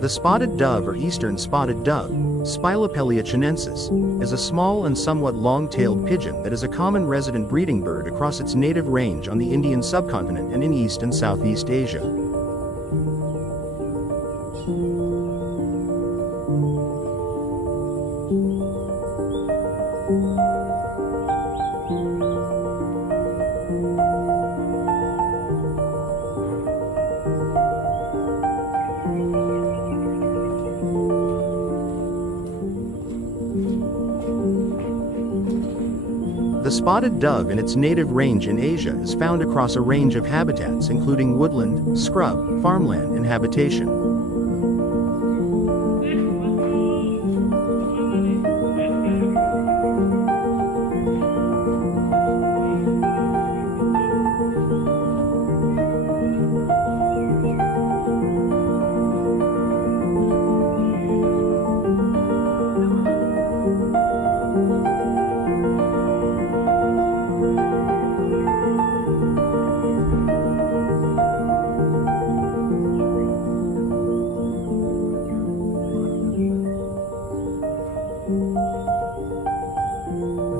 The spotted dove or eastern spotted dove, Spilopelia chinensis, is a small and somewhat long-tailed pigeon that is a common resident breeding bird across its native range on the Indian subcontinent and in East and Southeast Asia. The spotted dove in its native range in Asia is found across a range of habitats including woodland, scrub, farmland, and habitation.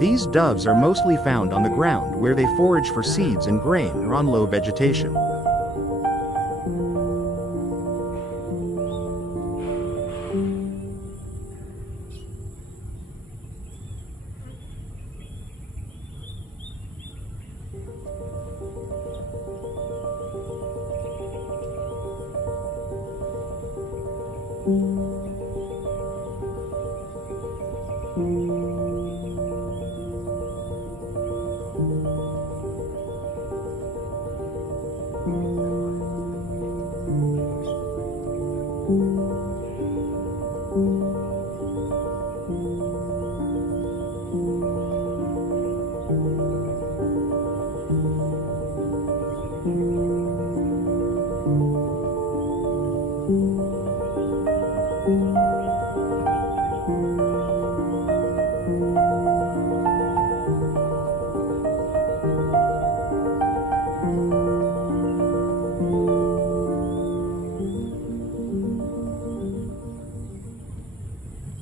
These doves are mostly found on the ground where they forage for seeds and grain or on low vegetation.